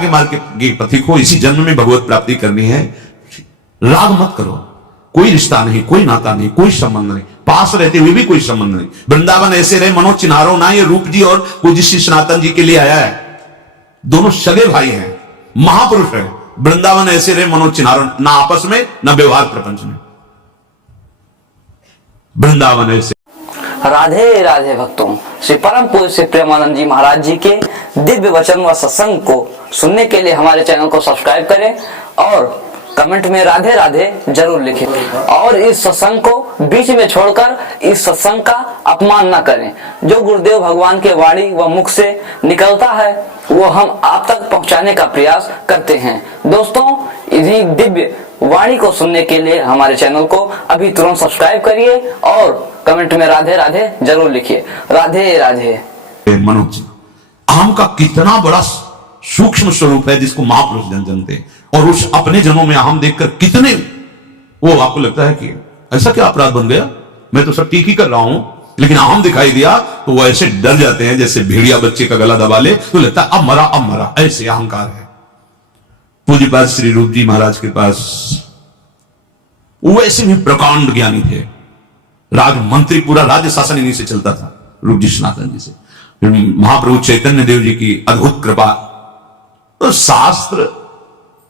आगे मार्ग के पथिक हो, इसी जन्म में भगवत प्राप्ति करनी है, राग मत करो। कोई रिश्ता नहीं, कोई नाता नहीं, कोई संबंध नहीं, पास रहते हुए भी कोई संबंध नहीं। वृंदावन ऐसे रहे मनो चिन्हारो ना, ये रूप जी और पूज्य श्री सनातन जी के लिए आया है। दोनों सगे भाई हैं, महापुरुष है। वृंदावन ऐसे रहे मनो चिन्हारो, ना आपस में ना व्यवहार प्रपंच में। वृंदावन ऐसे। राधे राधे भक्तों, श्री परम पूज्य श्री प्रेमानंद जी महाराज जी के दिव्य वचन व सत्संग को सुनने के लिए हमारे चैनल को सब्सक्राइब करें और कमेंट में राधे राधे जरूर लिखें। और इस सत्संग को बीच में छोड़कर इस सत्संग का अपमान न करें। जो गुरुदेव भगवान के वाणी व मुख से निकलता है वो हम आप तक पहुंचाने का प्रयास करते हैं। दोस्तों, इन्हीं दिव्य वाणी को सुनने के लिए हमारे चैनल को अभी तुरंत सब्सक्राइब करिए और कमेंट में राधे राधे जरूर लिखिए। राधे राधे। मनोज जी, आम का कितना बड़ा सूक्ष्म स्वरूप है जिसको महापुरुष जन जानते हैं, और उस अपने जनों में आम देखकर कितने, वो आपको लगता है कि ऐसा क्या अपराध बन गया, मैं तो सब ठीक ही कर रहा हूं, लेकिन आम दिखाई दिया तो वो ऐसे डर जाते हैं जैसे भेड़िया बच्चे का गला दबा ले तो लगता है अब मरा, ऐसे अहंकार है। पूज्य पाद श्री रूप जी महाराज के पास वैसे भी प्रकांड ज्ञानी थे, राज मंत्री, पूरा राज्य शासन इन्हीं से चलता था, रूप जी सनातन जी से। महाप्रभु चैतन्य देव जी की अद्भुत कृपा, तो शास्त्र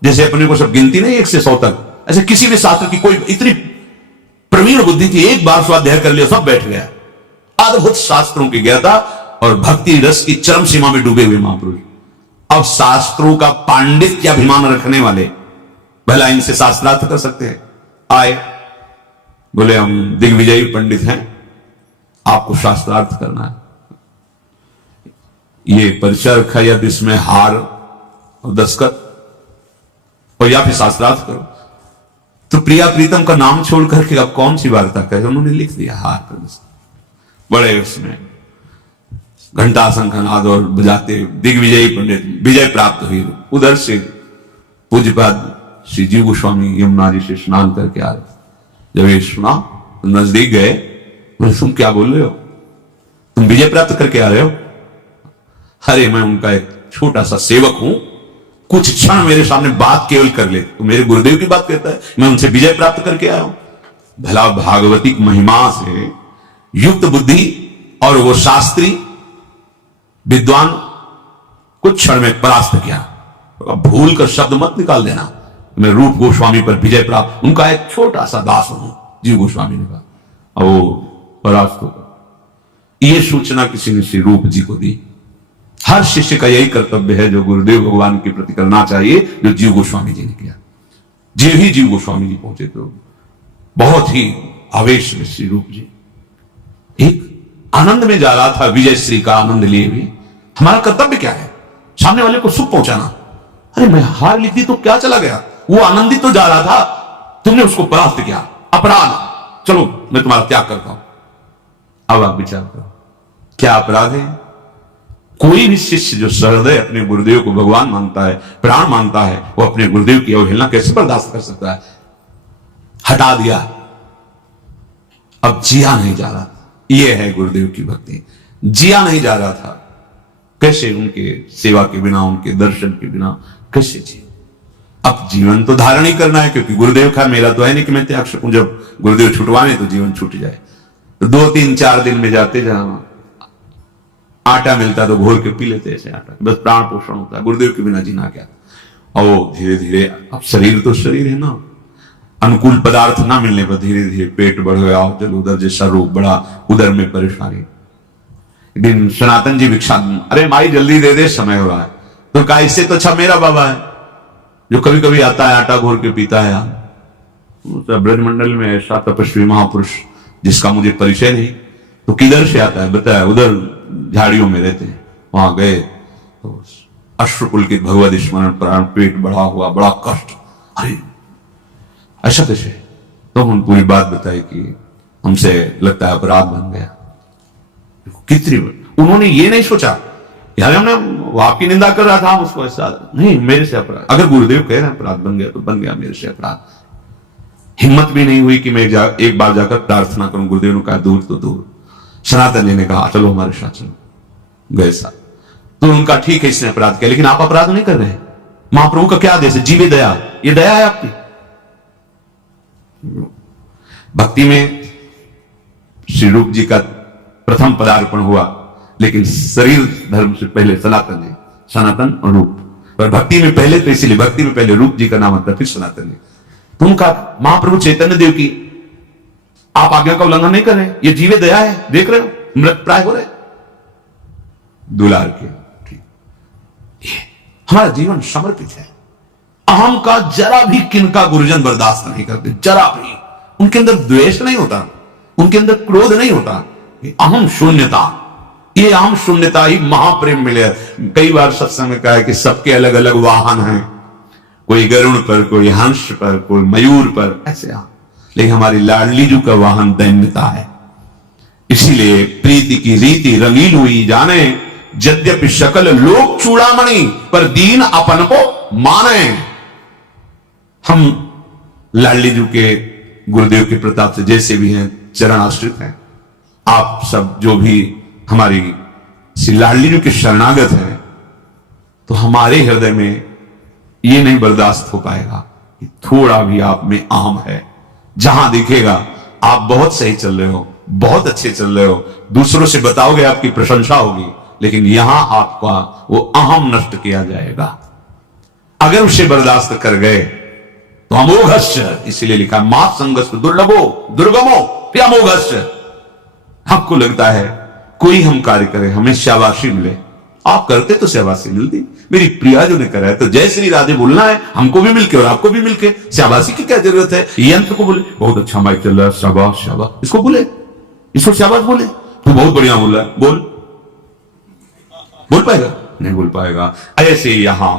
जैसे अपने को सब गिनती नहीं 1 से 100 तक, ऐसे किसी भी शास्त्र की कोई इतनी प्रवीण बुद्धि थी, एक बार स्वाध्याय कर लिया सब बैठ गया। अद्भुत शास्त्रों की ज्ञाता और भक्ति रस की चरम सीमा में डूबे हुए महापुरुष। अब शास्त्रों का पांडित्य अभिमान रखने वाले भला इनसे शास्त्रार्थ कर सकते हैं? आए, बोले हम दिग्विजयी पंडित हैं, आपको शास्त्रार्थ करना है। ये परिचय रखा या इसमें हार और दस्तखत और या फिर शास्त्रार्थ करो। तो प्रिया प्रीतम का नाम छोड़ करके अब कौन सी वार्ता कहे, उन्होंने लिख दिया हार कर। बड़े उसमें घंटा शंखनाद और बजाते दिग्विजयी पंडित, विजय प्राप्त हुई। उधर से पूज्यपाद श्री जीव गोस्वामी यमुना जी से स्नान करके आ रहे। जब ये सुना तो नजदीक गए, बोले तुम क्या बोल रहे हो, तुम विजय प्राप्त करके आ रहे हो? अरे मैं उनका एक छोटा सा सेवक हूं, कुछ क्षण मेरे सामने बात केवल कर ले तो मेरे गुरुदेव की बात कहता है, मैं उनसे विजय प्राप्त करके आया हूं। भला भागवती महिमा से युक्त बुद्धि और वो शास्त्री विद्वान कुछ क्षण में परास्त किया। भूल कर शब्द मत निकाल देना, मैं रूप गोस्वामी पर विजय प्राप्त, उनका एक छोटा सा दास हूं, जीव गोस्वामी ने कहा, और वो परास्त होगा। ये सूचना किसी ने श्री रूप जी को दी। हर शिष्य का यही कर्तव्य है जो गुरुदेव भगवान के प्रति करना चाहिए, जो जीव गोस्वामी जी ने किया। जी ही जीव गोस्वामी जी पहुंचे तो बहुत ही आवेश में श्री रूप जी एक आनंद में जा रहा था, विजय श्री का आनंद लिए हुए। हमारा कर्तव्य क्या है? सामने वाले को सुख पहुंचाना। अरे मैं हार ली थी तो क्या चला गया, वो आनंदित तो जा रहा था, तुमने उसको परास्त किया, अपराध। चलो मैं तुम्हारा त्याग करता हूं। अब आप विचार करो क्या अपराध है? कोई भी शिष्य जो सहृदय अपने गुरुदेव को भगवान मानता है, प्राण मानता है, वो अपने गुरुदेव की अवहेलना कैसे बर्दाश्त कर सकता है? हटा दिया, अब जिया नहीं जा रहा। यह है गुरुदेव की भक्ति। जिया नहीं जा रहा था, कैसे उनके सेवा के बिना, उनके दर्शन के बिना कैसे जी? अब जीवन तो धारण ही करना है, क्योंकि गुरुदेव का मेरा तो है नहीं कि मैं त्याग सकूं। जब गुरुदेव छुटवाने तो जीवन छूट जाए। तो 2-3-4 दिन में जाते जहां आटा मिलता तो घोल के पी लेते, ऐसे आटा, बस प्राण पोषण होता है। गुरुदेव के बिना जीना क्या? और धीरे धीरे, अब शरीर तो शरीर है ना, अनुकूल पदार्थ ना मिलने पर धीरे धीरे पेट बढ़ गया, जल उधर जैसा रोग बढ़ा, उधर में परेशानी। दिन सनातन जी भिक्षा, अरे माई जल्दी दे दे, समय हो रहा है। तो कहा इससे तो अच्छा मेरा बाबा है जो कभी कभी आता है आटा घोर के पीता है। ब्रजमंडल में ऐसा तपस्वी महापुरुष जिसका मुझे परिचय नहीं, तो किधर से आता है बताया, उधर झाड़ियों में रहते हैं। वहां गए तो अश्रुपुलकित भगवद स्मरण प्राण, पेट बढ़ा हुआ, बड़ा कष्ट। अरे ऐसा कैसे? तो हम पूरी बात बताई कि हमसे लगता है अपराध बन गया। कितनी उन्होंने ये नहीं सोचा यार हमने वो आपकी निंदा कर रहा था, हम उसको ऐसा नहीं, मेरे से अपराध। अगर गुरुदेव कह रहे हैं अपराध बन गया तो बन गया मेरे से अपराध। हिम्मत भी नहीं हुई कि मैं एक बार जाकर प्रार्थना करूं। गुरुदेव ने कहा दूर तो दूर। सनातन जी ने कहा चलो हमारे साथ चलो। गए साथ तो उनका ठीक है, इसने अपराध किया, लेकिन आप अपराध नहीं कर रहे हैं, महाप्रभु का क्या आदेश है? जीवे दया। ये दया है आपकी। भक्ति में श्री रूप जी का प्रथम पदार्पण हुआ, लेकिन शरीर धर्म से पहले सनातन है, सनातन और रूप। पर भक्ति में पहले तो इसीलिए भक्ति में पहले रूप जी का नाम आता, फिर सनातन है। तुम कहा महाप्रभु चैतन्य देव की आप आज्ञा का उल्लंघन नहीं कर रहे, ये जीवे दया है, देख रहे हो मृत प्राय हो रहे दुलार के। ठीक, ये हमारा जीवन समर्पित है। अहम का जरा भी किनका गुरुजन बर्दाश्त नहीं करते, जरा भी। उनके अंदर द्वेष नहीं होता, उनके अंदर क्रोध नहीं होता। ये अहम शून्यता, ये अहम शून्यता ही महाप्रेम मिले। कई बार सत्संग में कहा है कि सबके अलग अलग वाहन हैं, कोई गरुड़ पर, कोई हंस पर, कोई मयूर पर, ऐसे। लेकिन हमारी लाडली जी का वाहन दैन्यता है। इसीलिए प्रीति की रीति रंगीन हुई जाने, यद्यपि शकल लोक चूड़ामणि, पर दीन अपन को माने। हम लाडली जी के गुरुदेव के प्रताप से जैसे भी हैं, चरण आश्रित हैं। आप सब जो भी हमारी श्री लाडली जी के शरणागत हैं, तो हमारे हृदय में ये नहीं बर्दाश्त हो पाएगा कि थोड़ा भी आप में अहम है। जहां दिखेगा आप बहुत सही चल रहे हो, बहुत अच्छे चल रहे हो, दूसरों से बताओगे आपकी प्रशंसा होगी, लेकिन यहां आपका वो अहम नष्ट किया जाएगा। अगर उसे बर्दाश्त कर गए तो अमोघस्य, इसीलिए लिखा मात संगस्त दुर्लभो दुर्गमो फिर अमोघस्य। आपको लगता है कोई हम कार्य करे हमें शाबाशी मिले, आप करते तो शाबाशी मिलती। मेरी प्रिया जो ने करा है तो जय श्री राधे बोलना है, हमको भी मिलके और आपको भी मिलके। शाबाशी की क्या जरूरत है? यंत्र को बोले बहुत अच्छा माइक चल रहा है, शाबाश शाबाश, इसको बोले, इसको शाबाश बोले, तू बहुत बढ़िया बोल रहा है, बोल पाएगा? नहीं बोल पाएगा। ऐसे यहां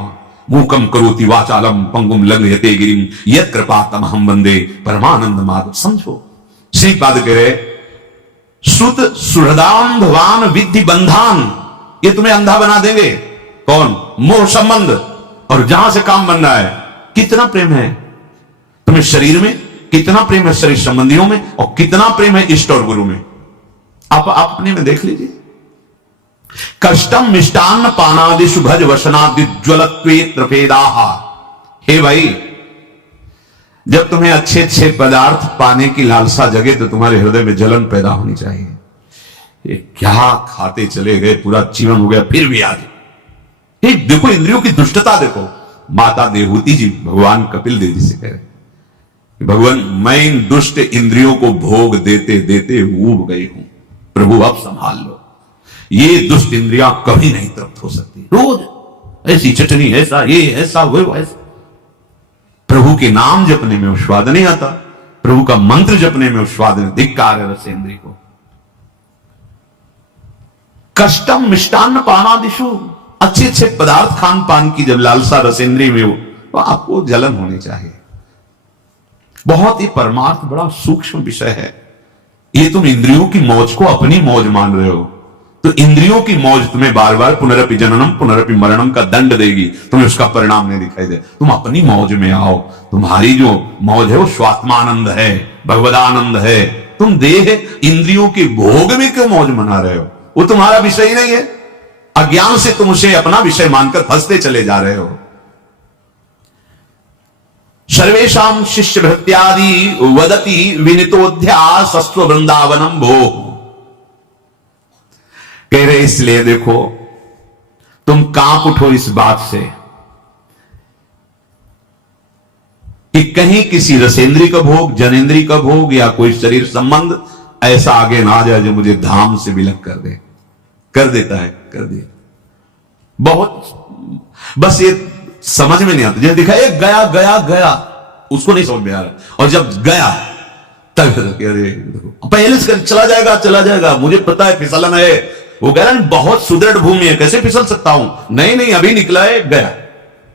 मूकम करोति वाचालम पंगुम लंघयते गिरिम यत् कृपातम हम वंदे परमानंद माधव। समझो श्रीपाद कह रहे श्रुत सुहृदांधवान विद्धि बंधान, ये तुम्हें अंधा बना देंगे। कौन? मोह संबंध। और जहां से काम बन रहा है, कितना प्रेम है तुम्हें शरीर में, कितना प्रेम है शरीर संबंधियों में, और कितना प्रेम है इष्ट और गुरु में। आप अपने में देख लीजिए। कष्टम मिष्टान्न पानादिषु भज वसनादि ज्वलत्वे त्रपेदाहा। हे भाई, जब तुम्हें अच्छे अच्छे पदार्थ पाने की लालसा जगे तो तुम्हारे हृदय में जलन पैदा होनी चाहिए। ये क्या खाते चले गए, पूरा जीवन हो गया, फिर भी आज देखो इंद्रियों की दुष्टता देखो। माता देहूति जी भगवान कपिल देव जी से कह रहे, भगवान मैं इन दुष्ट इंद्रियों को भोग देते देते ऊब गई हूं, प्रभु अब संभाल लो। ये दुष्ट इंद्रियां कभी नहीं तृप्त हो सकती, रोज ऐसी चटनी, ऐसा ये ऐसा वो ऐसा। प्रभु के नाम जपने में स्वाद नहीं आता, प्रभु का मंत्र जपने में स्वाद नहीं। धिक्कार है रसेंद्री को। कष्टम मिष्टान्न पानादिषु, अच्छे अच्छे पदार्थ खान पान की जब लालसा रसेंद्री में हो तो आपको जलन होनी चाहिए। बहुत ही परमार्थ बड़ा सूक्ष्म विषय है। ये तुम इंद्रियों की मौज को अपनी मौज मान रहे हो, तो इंद्रियों की मौज तुम्हें बार बार पुनरपि जननम पुनरपि मरणम का दंड देगी, तुम्हें उसका परिणाम नहीं दिखाई दे। तुम अपनी मौज में आओ। तुम्हारी जो मौज है वो स्वात्मानंद है, भगवदानंद है। तुम देह इंद्रियों के भोग में क्यों मौज मना रहे हो? वो तुम्हारा विषय ही नहीं है। अज्ञान से तुम उसे अपना विषय मानकर फंसते चले जा रहे हो। सर्वेशाम शिष्य भृत्यादि वदति विनितोध्यासस्व वृंदावनम भो। कह रहे इसलिए देखो तुम कांप उठो इस बात से कि कहीं किसी रसेंद्री का भोग, जनेन्द्री का भोग या कोई शरीर संबंध ऐसा आगे ना आ जाए जो मुझे धाम से विलग कर दे। कर देता है, कर दिया। बहुत बस ये समझ में नहीं आता। जैसे दिखा ये गया गया गया, उसको नहीं समझ में आ रहा, और जब गया तब अरे पहले से चला जाएगा चला जाएगा, मुझे पता है फिसलन है। वो कह रहा है बहुत सुदृढ़ भूमि है, कैसे फिसल सकता हूं? नहीं नहीं, अभी निकला है, गया।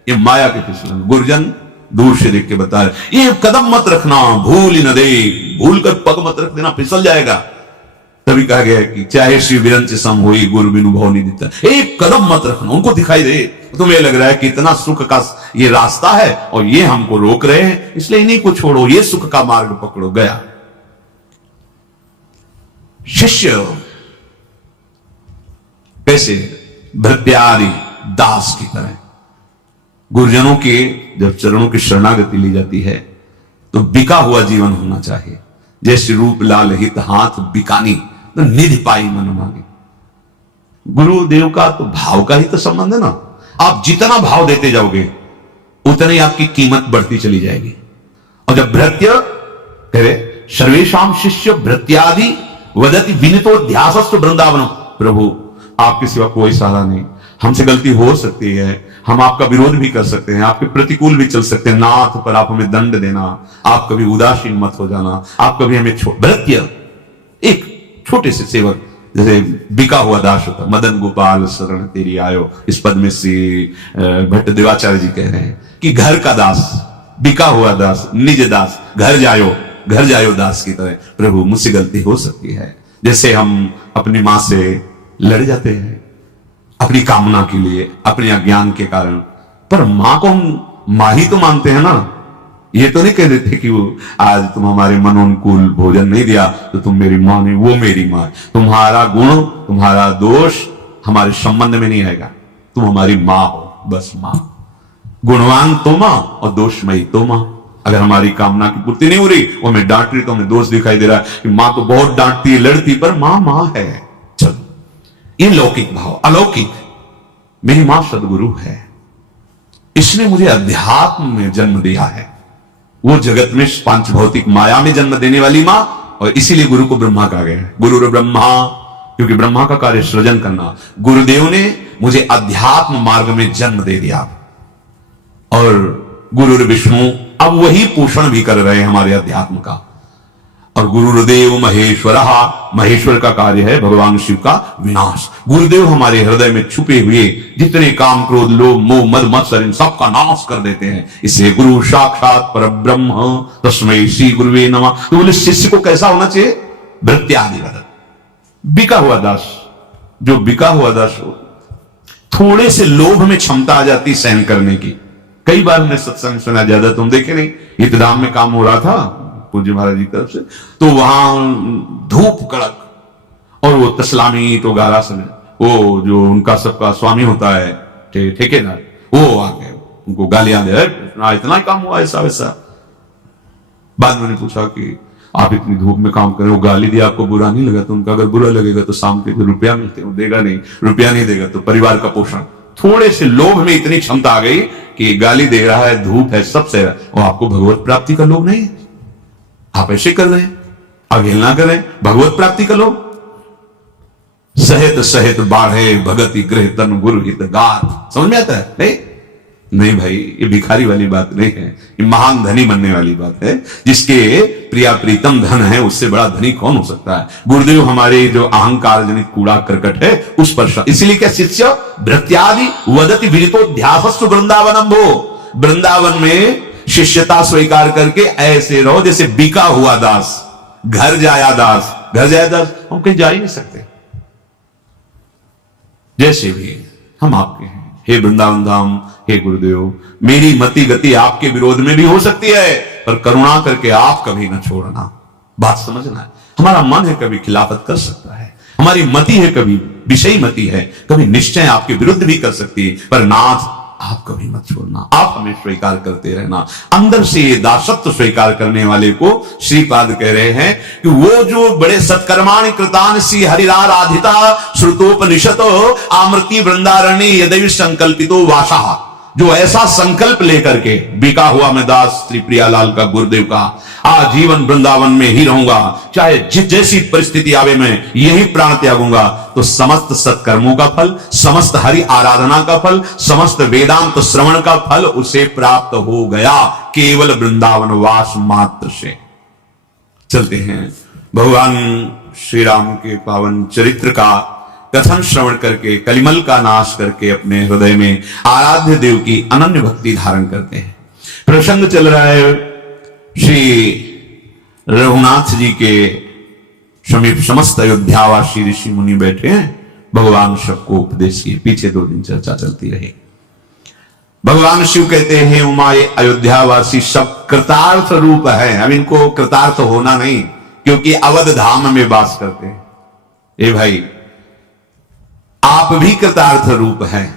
ये माया के फिसलन। गुरुजन दूर से देख के बता रहे ये कदम मत रखना, भूल न दे, भूल कर पग मत रख देना, फिसल जाएगा। तभी कहा गया कि चाहे शिव विरंच सम होई गुरु बिनु भव नहीं देता। एक कदम मत रखना, उनको दिखाई दे। तुम्हें लग रहा है कि इतना सुख का ये रास्ता है और ये हमको रोक रहे हैं, इसलिए इन्हीं को छोड़ो, ये सुख का मार्ग पकड़ो। गया शिष्य कैसे भृत्यादि दास की तरह गुरुजनों के जब चरणों की शरणागति ली जाती है तो बिका हुआ जीवन होना चाहिए। जैसे रूप लाल हित हाथ बिकानी तो निधि पाई मन मांगे। गुरुदेव का तो भाव का ही तो संबंध है ना। आप जितना भाव देते जाओगे उतनी आपकी कीमत बढ़ती चली जाएगी। और जब भृत्य कह रहे सर्वेशम शिष्य भृत्यादि वदति विनितो ध्यासस्तु वृंदावन। प्रभु आपके सिवा कोई सहारा नहीं, हमसे गलती हो सकती है, हम आपका विरोध भी कर सकते हैं, आपके प्रतिकूल भी चल सकते हैं, नाथ पर आप हमें दंड देना, आप कभी उदासीन मत हो जाना, आप कभी हमें भृत्य एक छोटे से सेवक जैसे बिका हुआ दास होता, मदन गोपाल शरण तेरी आयो, इस पद में श्री भट्ट देवाचार्य जी कह रहे हैं कि घर का दास, बिका हुआ दास, निज दास, घर जायो दास की तरह। प्रभु मुझसे गलती हो सकती है, जैसे हम अपनी मां से लड़ जाते हैं अपनी कामना के लिए, अपने अज्ञान के कारण, पर मां को हम मां ही तो मानते हैं ना। ये तो नहीं कह देते कि वो आज तुम हमारे मनोनुकूल भोजन नहीं दिया तो तुम मेरी मां नहीं, वो मेरी मां। तुम्हारा गुण तुम्हारा दोष हमारे संबंध में नहीं आएगा, तुम हमारी मां हो, बस मां। गुणवान तो मां और दोषमयी तो मां। अगर हमारी कामना की पूर्ति नहीं हो रही, वो हमें डांट रही तो हमें दोष दिखाई दे रहा है कि मां तो बहुत डांटती है, लड़ती, पर मां है। चलो, ये लौकिक भाव। अलौकिक, मेरी मां सदगुरु है, इसने मुझे अध्यात्म में जन्म दिया है। वो जगत में पांच भौतिक माया में जन्म देने वाली मां, और इसीलिए गुरु को ब्रह्मा कहा गया है। गुरु ब्रह्मा, क्योंकि ब्रह्मा का कार्य सृजन करना। गुरुदेव ने मुझे अध्यात्म मार्ग में जन्म दे दिया, और गुरु विष्णु अब वही पोषण भी कर रहे हैं हमारे अध्यात्म का। और गुरुदेव महेश्वर, महेश्वर का कार्य है भगवान शिव का विनाश। गुरुदेव हमारे हृदय में छुपे हुए जितने काम क्रोध लोभ मोह मद मत्सर इन सब का नाश कर देते हैं। इसलिए गुरु साक्षात परब्रह्म तस्मै श्री गुरुवे नमः। तो बोले शिष्य को कैसा होना चाहिए? भृत्यादि वदति, बिका हुआ दास। जो बिका हुआ दास हो, थोड़े से लोभ में क्षमता आ जाती सहन करने की। कई बार हमने सत्संग सुना, ज्यादा तुम देखे नहीं, इतदाम में काम हो रहा था पूज्य महाराज जी की तरफ से, तो वहां धूप कड़क, और वो तस्लामी तो गारा समय, वो जो उनका सबका स्वामी होता है ठेकेदार, वो आ गए उनको गालियां दे, इतना ही काम हुआ ऐसा वैसा। बाद में पूछा कि आप इतनी धूप में काम करें, वो गाली दिया, आपको बुरा नहीं लगा? तो उनका अगर बुरा लगेगा तो शाम के रुपया मिलते, वो देगा नहीं, रुपया नहीं देगा तो परिवार का पोषण। थोड़े से लोभ में इतनी क्षमता आ गई कि गाली दे रहा है, धूप है, सब से, और आपको भगवत प्राप्ति का लोभ नहीं है, आप ऐसे कर रहे हैं, अवहेलना करें भगवत प्राप्ति का लोभ। सहित सहित बाढ़े भगति गृह तन गुरु हित गात। समझ में आता है? नहीं भाई, ये भिखारी वाली बात नहीं है, ये महान धनी बनने वाली बात है। जिसके प्रिया प्रीतम धन है, उससे बड़ा धनी कौन हो सकता है? गुरुदेव हमारे जो अहंकार जनित कूड़ा करकट है उस पर, इसलिए क्या शिष्य भृत्यादि वदति विदितो ध्यासस्तु वृंदावनम भो। वृंदावन में शिष्यता स्वीकार करके ऐसे रहो जैसे बिका हुआ दास, घर जाया दास। घर जाया दास हम कहीं जा ही नहीं सकते, जैसे भी हम आपके हैं। हे वृंदावन धाम, हे गुरुदेव, मेरी मति गति आपके विरोध में भी हो सकती है, पर करुणा करके आप कभी न छोड़ना। बात समझना है। हमारा मन है कभी खिलाफत कर सकता है, हमारी मति है कभी विषयी मति है, कभी निश्चय आपके विरुद्ध भी कर सकती है, पर नाथ आप कभी मत छोड़ना, आप हमें स्वीकार करते रहना। अंदर से दासत्व स्वीकार करने वाले को श्रीपाद कह रहे हैं कि वो जो बड़े सत्कर्माणि कृतान सी हरिराराधिता श्रुतोपनिषतो आमृति वृंदारण्य यदि संकल्पितो वासा, जो ऐसा संकल्प लेकर के बिका हुआ मैं दास श्री प्रियालाल का, गुरुदेव का, आजीवन वृंदावन में ही रहूंगा, चाहे जिस जैसी परिस्थिति आवे मैं यही प्राण त्यागूंगा, तो समस्त सत्कर्मों का फल, समस्त हरि आराधना का फल, समस्त वेदांत श्रवण का फल उसे प्राप्त हो गया केवल वृंदावन वास मात्र से। चलते हैं भगवान श्री राम के पावन चरित्र का कथन श्रवण करके, कलिमल का नाश करके अपने हृदय में आराध्य देव की अनन्य भक्ति धारण करते हैं। प्रसंग चल रहा है श्री रघुनाथ जी के समीप समस्त अयोध्यावासी ऋषि मुनि बैठे हैं, भगवान सबको उपदेश किए। पीछे 2 दिन चर्चा चलती रही। भगवान शिव कहते हैं उमा, ये अयोध्यावासी सब कृतार्थ रूप है। अब इनको कृतार्थ होना नहीं, क्योंकि अवध धाम में वास करते हैं। ए भाई, आप भी कृतार्थ रूप हैं,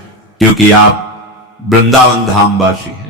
क्योंकि आप वृंदावन धामवासी हैं।